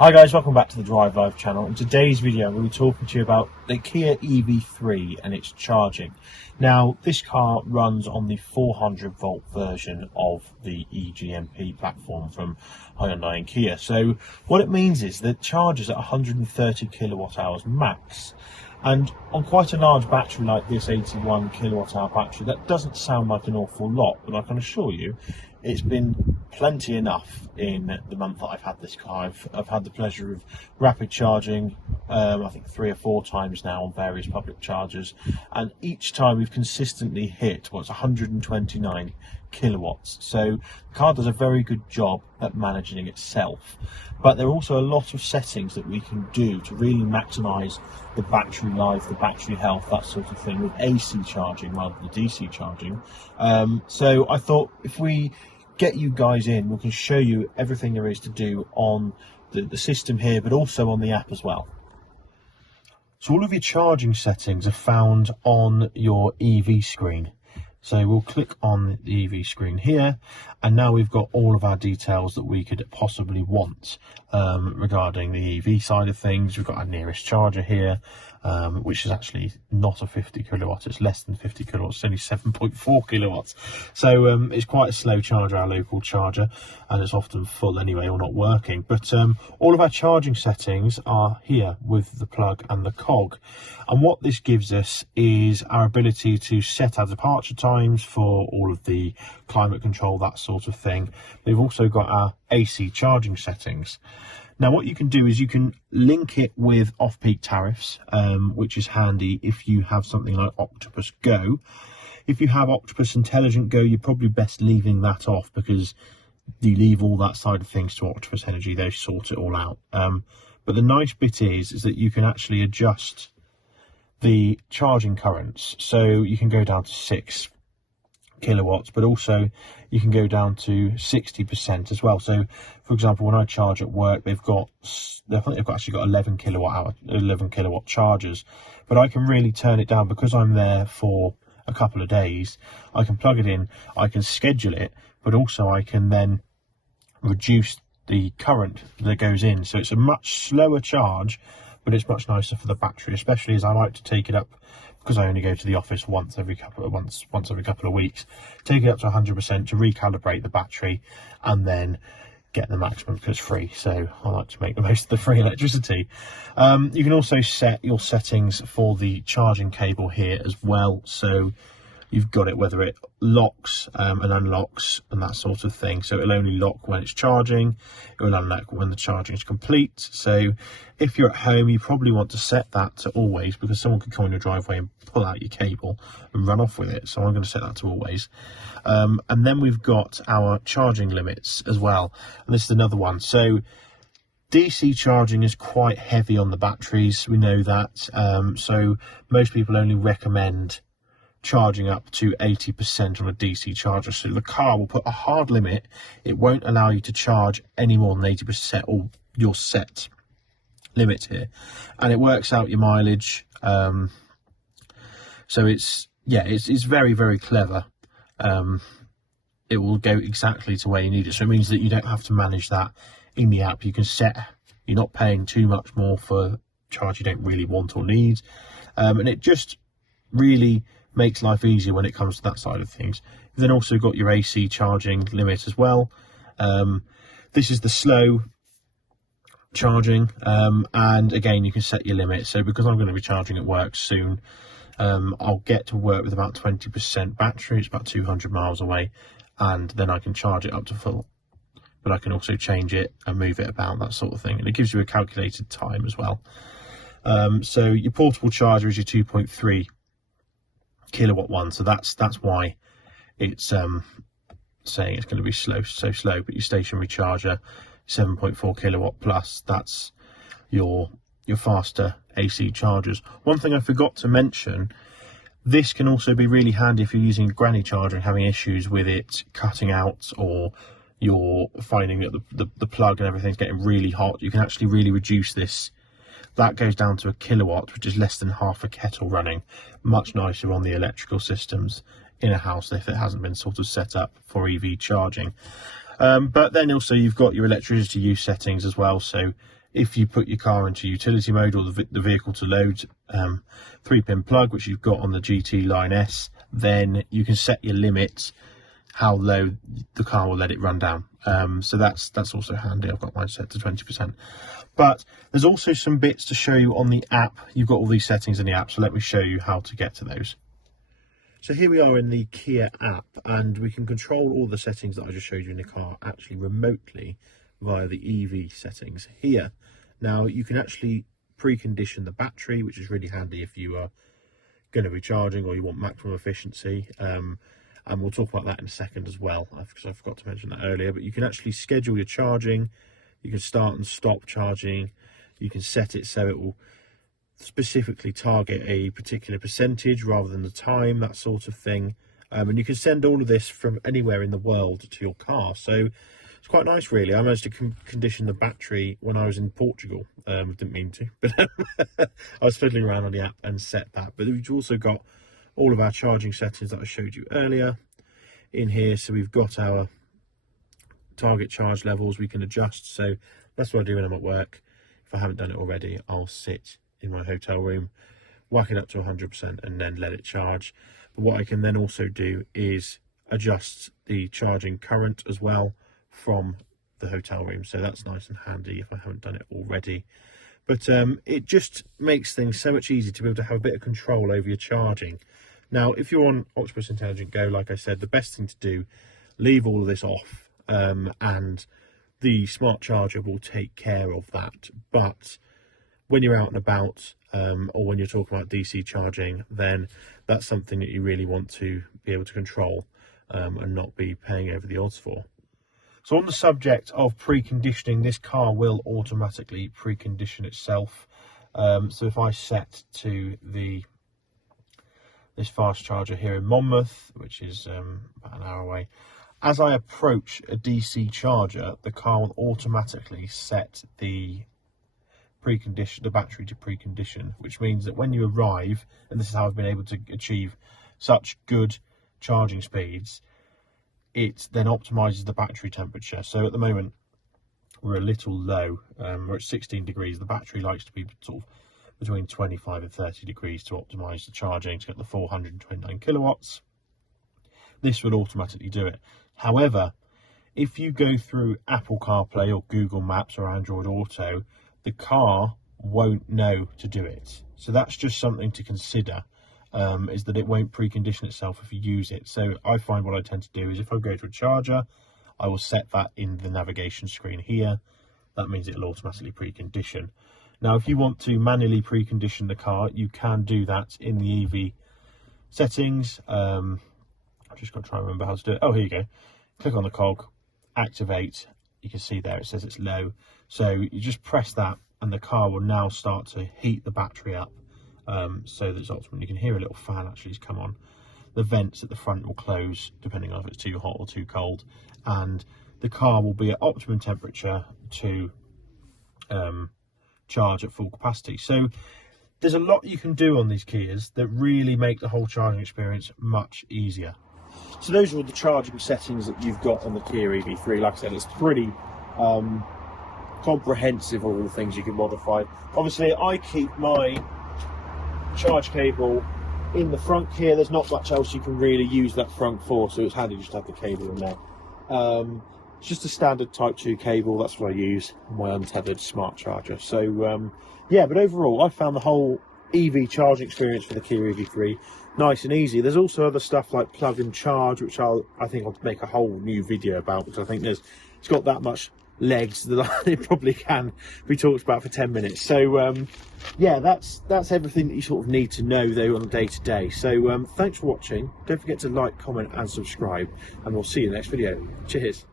Hi guys, welcome back to the Drive Live channel. In today's video I'm going to be talking to you about the Kia EV3 and its charging. Now this car runs on the 400 volt version of the eGMP platform from Hyundai and Kia. So what it means is that it charges at 130 kilowatt hours max. And on quite a large battery like this 81 kilowatt hour battery, that doesn't sound like an awful lot, but I can assure you it's been plenty enough in the month that I've had this car. I've had the pleasure of rapid charging, I think 3 or 4 times now on various public chargers, and each time we've consistently hit what's 129 kilowatts. So the car does a very good job at managing itself, but there are also a lot of settings that we can do to really maximize the battery life, the battery health, that sort of thing, with AC charging rather than DC charging. So I thought if we get you guys in, we can show you everything there is to do on the system here, but also on the app as well. So all of your charging settings are found on your EV screen. So we'll click on the EV screen here, and now we've got all of our details that we could possibly want regarding the EV side of things. We've got our nearest charger here, which is actually not a 50 kilowatts, it's less than 50 kilowatts, it's only 7.4 kilowatts. So it's quite a slow charger, our local charger, and it's often full anyway or not working. But all of our charging settings are here with the plug and the cog. And what this gives us is our ability to set our departure times for all of the climate control, that sort of thing. We've also got our AC charging settings. Now what you can do is you can link it with off-peak tariffs, which is handy if you have something like Octopus Go. If you have Octopus Intelligent Go, you're probably best leaving that off, because you leave all that side of things to Octopus Energy, they sort it all out. But the nice bit is that you can actually adjust the charging currents, so you can go down to 6 kilowatts, but also you can go down to 60% as well. So for example, when I charge at work, I think they've actually got 11 kilowatt chargers, but I can really turn it down because I'm there for a couple of days. I can plug it in, I can schedule it, but also I can then reduce the current that goes in, so it's a much slower charge, but it's much nicer for the battery, especially as I like to take it up, because I only go to the office once every couple of weeks, take it up to 100% to recalibrate the battery and then get the maximum, because it's free, so I like to make the most of the free electricity. You can also set your settings for the charging cable here as well, so you've got it whether it locks and unlocks and that sort of thing. So it'll only lock when it's charging, it will unlock when the charging is complete. So if you're at home, you probably want to set that to always, because someone could come in your driveway and pull out your cable and run off with it. So I'm going to set that to always. And then we've got our charging limits as well, and this is another one. So DC charging is quite heavy on the batteries, we know that. So most people only recommend charging up to 80% on a DC charger. So the car will put a hard limit, it won't allow you to charge any more than 80% or your set limit here, and it works out your mileage. So it's very, very clever. It will go exactly to where you need it, so it means that you don't have to manage that in the app. You can set, you're not paying too much more for charge you don't really want or need, and it just really makes life easier when it comes to that side of things. You've then also got your AC charging limit as well. This is the slow charging, and again you can set your limit. So because I'm going to be charging at work soon, I'll get to work with about 20% battery. It's about 200 miles away, and then I can charge it up to full, but I can also change it and move it about, that sort of thing, and it gives you a calculated time as well. So your portable charger is your 2.3 kilowatt one, so that's why it's saying it's going to be so slow. But your stationary charger, 7.4 kilowatt plus, that's your faster AC chargers. One thing I forgot to mention, this can also be really handy if you're using a granny charger and having issues with it cutting out, or you're finding that the plug and everything's getting really hot. You can actually really reduce this. That goes down to 1 kilowatt, which is less than half a kettle running. Much nicer on the electrical systems in a house if it hasn't been sort of set up for EV charging. But then also you've got your electricity use settings as well. So if you put your car into utility mode or the vehicle to load 3-pin plug, which you've got on the GT Line S, then you can set your limits how low the car will let it run down. So that's also handy. I've got mine set to 20%. But there's also some bits to show you on the app. You've got all these settings in the app, so let me show you how to get to those. So here we are in the Kia app, and we can control all the settings that I just showed you in the car actually remotely via the EV settings here. Now you can actually precondition the battery, which is really handy if you are going to be charging or you want maximum efficiency. And we'll talk about that in a second as well, because I forgot to mention that earlier. But you can actually schedule your charging, you can start and stop charging, you can set it so it will specifically target a particular percentage rather than the time, that sort of thing. And you can send all of this from anywhere in the world to your car, so it's quite nice really. I managed to condition the battery when I was in Portugal. Didn't mean to, but I was fiddling around on the app and set that. But we've also got all of our charging settings that I showed you earlier in here. So we've got our target charge levels we can adjust. So that's what I do when I'm at work. If I haven't done it already, I'll sit in my hotel room, whack it up to 100% and then let it charge. But what I can then also do is adjust the charging current as well from the hotel room, so that's nice and handy if I haven't done it already. But it just makes things so much easier to be able to have a bit of control over your charging. Now if you're on Octopus Intelligent Go, like I said, the best thing to do, leave all of this off, and the smart charger will take care of that. But when you're out and about, or when you're talking about DC charging, then that's something that you really want to be able to control and not be paying over the odds for. So on the subject of preconditioning, this car will automatically precondition itself. So if I set to this fast charger here in Monmouth, which is about an hour away, as I approach a DC charger, the car will automatically set the battery to precondition, which means that when you arrive, and this is how I've been able to achieve such good charging speeds, it then optimizes the battery temperature. So at the moment we're a little low, we're at 16 degrees. The battery likes to be sort of between 25 and 30 degrees to optimize the charging to get the 429 kilowatts. This would automatically do it. However, if you go through Apple CarPlay or Google Maps or Android Auto, the car won't know to do it. So that's just something to consider, is that it won't precondition itself if you use it. So I find what I tend to do is if I go to a charger, I will set that in the navigation screen here. That means it'll automatically precondition. Now if you want to manually precondition the car, you can do that in the EV settings. I've just got to try and remember how to do it. Oh, here you go. Click on the cog, activate. You can see there it says it's low, so you just press that and the car will now start to heat the battery up, so that it's optimum. You can hear a little fan actually has come on. The vents at the front will close depending on if it's too hot or too cold, and the car will be at optimum temperature to charge at full capacity. So there's a lot you can do on these Kias that really make the whole charging experience much easier. So those are all the charging settings that you've got on the Kia EV3. Like I said, it's pretty comprehensive, all the things you can modify. Obviously, I keep my charge cable in the front here. There's not much else you can really use that front for, so it's handy just to have the cable in there. It's just a standard Type 2 cable. That's what I use on my untethered smart charger. So yeah, but overall, I found the whole EV charging experience for the Kia EV3 nice and easy. There's also other stuff like plug and charge, which I think I'll make a whole new video about, because I think it's got that much legs that it probably can be talked about for 10 minutes. So yeah, that's everything that you sort of need to know though on the day-to-day. So thanks for watching. Don't forget to like, comment and subscribe, and we'll see you in the next video. Cheers.